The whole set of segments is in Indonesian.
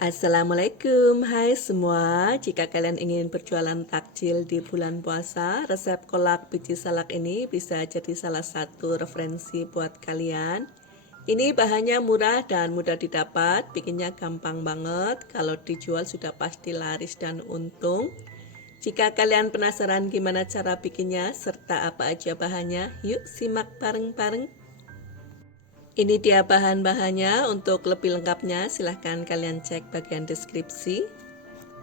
Assalamualaikum, hai semua. Jika kalian ingin berjualan takjil di bulan puasa, resep kolak biji salak ini bisa jadi salah satu referensi buat kalian. Ini bahannya murah dan mudah didapat, bikinnya gampang banget. Kalau dijual sudah pasti laris dan untung. Jika kalian penasaran gimana cara bikinnya serta apa aja bahannya, yuk simak bareng-bareng. Ini dia bahan-bahannya. Untuk lebih lengkapnya silahkan kalian cek bagian deskripsi.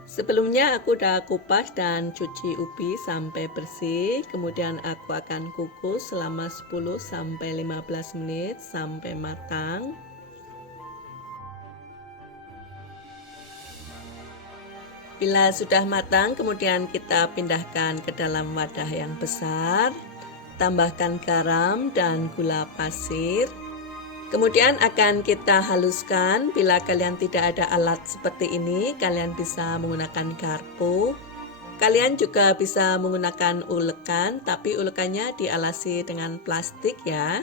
Sebelumnya aku udah kupas dan cuci ubi sampai bersih. Kemudian aku akan kukus selama 10-15 menit sampai matang. Bila sudah matang, kemudian kita pindahkan ke dalam wadah yang besar. Tambahkan garam dan gula pasir. Kemudian akan kita haluskan. Bila kalian tidak ada alat seperti ini, kalian bisa menggunakan garpu. Kalian juga bisa menggunakan ulekan, tapi ulekannya dialasi dengan plastik ya.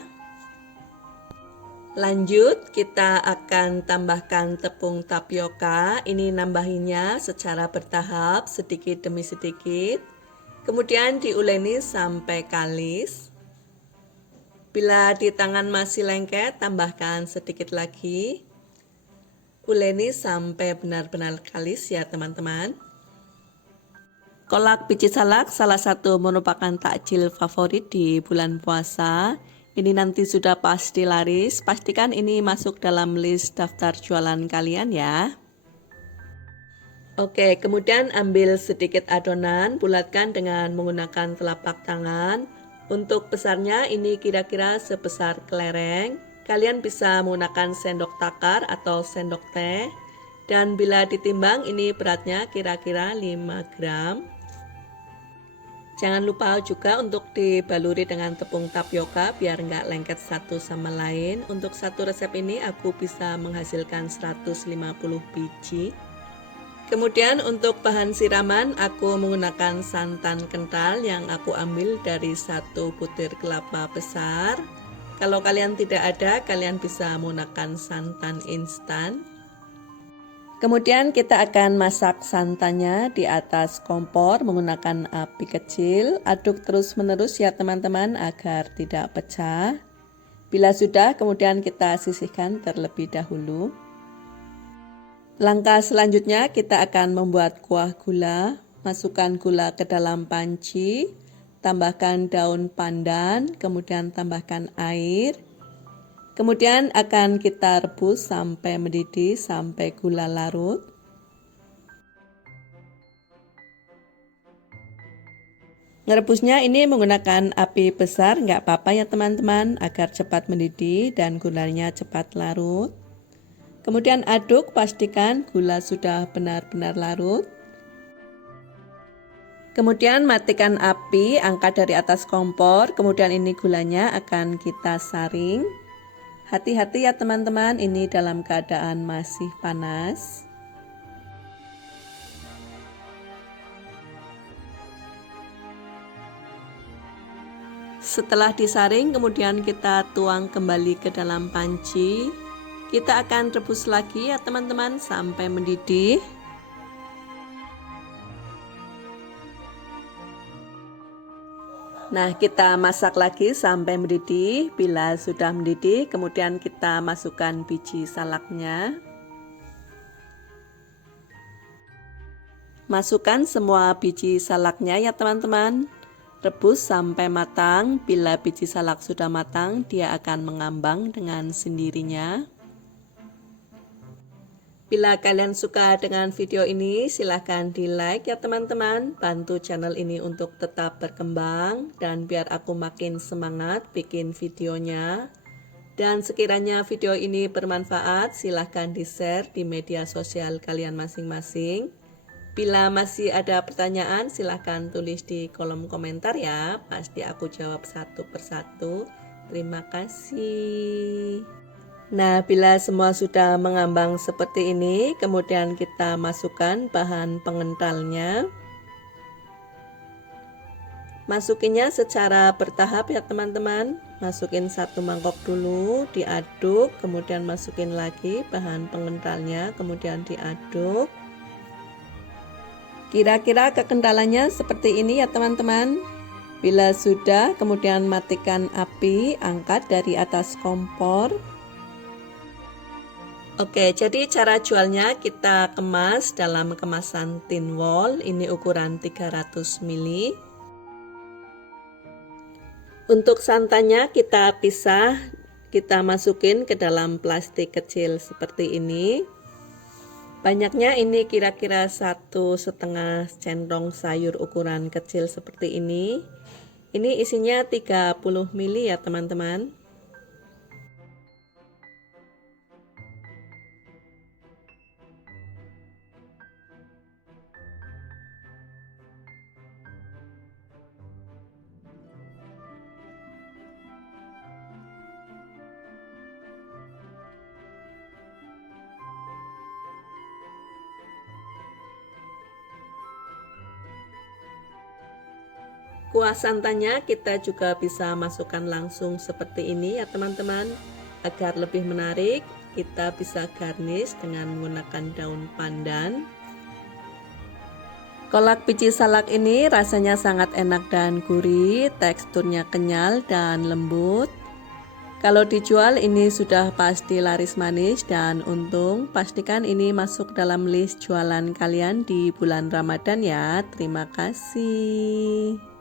Lanjut, kita akan tambahkan tepung tapioka. Ini nambahinnya secara bertahap, sedikit demi sedikit. Kemudian diuleni sampai kalis. Bila di tangan masih lengket, tambahkan sedikit lagi. Uleni sampai benar-benar kalis ya teman-teman. Kolak biji salak salah satu merupakan takjil favorit di bulan puasa. Ini nanti sudah pasti laris. Pastikan ini masuk dalam list daftar jualan kalian ya. Oke, kemudian ambil sedikit adonan, bulatkan dengan menggunakan telapak tangan. Untuk besarnya ini kira-kira sebesar kelereng. Kalian bisa menggunakan sendok takar atau sendok teh. Dan bila ditimbang ini beratnya kira-kira 5 gram. Jangan lupa juga untuk dibaluri dengan tepung tapioka biar nggak lengket satu sama lain. Untuk satu resep ini aku bisa menghasilkan 150 biji. Kemudian untuk bahan siraman aku menggunakan santan kental yang aku ambil dari 1 butir kelapa besar. Kalau kalian tidak ada, kalian bisa menggunakan santan instan. Kemudian kita akan masak santannya di atas kompor menggunakan api kecil. Aduk terus-menerus ya teman-teman agar tidak pecah. Bila sudah, kemudian kita sisihkan terlebih dahulu. Langkah selanjutnya kita akan membuat kuah gula. Masukkan gula ke dalam panci, tambahkan daun pandan, kemudian tambahkan air. Kemudian akan kita rebus sampai mendidih, sampai gula larut. Ngerebusnya ini menggunakan api besar, nggak apa-apa ya teman-teman, agar cepat mendidih dan gulanya cepat larut. Kemudian aduk, pastikan gula sudah benar-benar larut. Kemudian matikan api, angkat dari atas kompor, kemudian ini gulanya akan kita saring. Hati-hati ya teman-teman, ini dalam keadaan masih panas. Setelah disaring, kemudian kita tuang kembali ke dalam panci. Kita akan rebus lagi ya teman-teman sampai mendidih. Nah, kita masak lagi sampai mendidih. Bila sudah mendidih, kemudian kita masukkan biji salaknya. Masukkan semua biji salaknya ya teman-teman. Rebus sampai matang. Bila biji salak sudah matang, dia akan mengambang dengan sendirinya. Bila kalian suka dengan video ini, silahkan di like ya teman-teman. Bantu channel ini untuk tetap berkembang dan biar aku makin semangat bikin videonya. Dan sekiranya video ini bermanfaat, silahkan di-share di media sosial kalian masing-masing. Bila masih ada pertanyaan, silahkan tulis di kolom komentar ya. Pasti aku jawab satu persatu. Terima kasih. Nah, bila semua sudah mengambang seperti ini, kemudian kita masukkan bahan pengentalnya. Masukinnya secara bertahap ya teman-teman. Masukin 1 mangkok dulu, diaduk, kemudian masukin lagi bahan pengentalnya, kemudian diaduk. Kira-kira kekentalannya seperti ini ya teman-teman. Bila sudah, kemudian matikan api, angkat dari atas kompor. Oke, jadi cara jualnya kita kemas dalam kemasan tin wall, ini ukuran 300 ml. Untuk santannya kita pisah, kita masukin ke dalam plastik kecil seperti ini. Banyaknya ini kira-kira 1,5 centong sayur ukuran kecil seperti ini. Ini isinya 30 ml ya teman-teman. Kuah santannya kita juga bisa masukkan langsung seperti ini ya teman-teman. Agar lebih menarik, kita bisa garnish dengan menggunakan daun pandan. Kolak biji salak ini rasanya sangat enak dan gurih, teksturnya kenyal dan lembut. Kalau dijual ini sudah pasti laris manis dan untung. Pastikan ini masuk dalam list jualan kalian di bulan Ramadan ya. Terima kasih.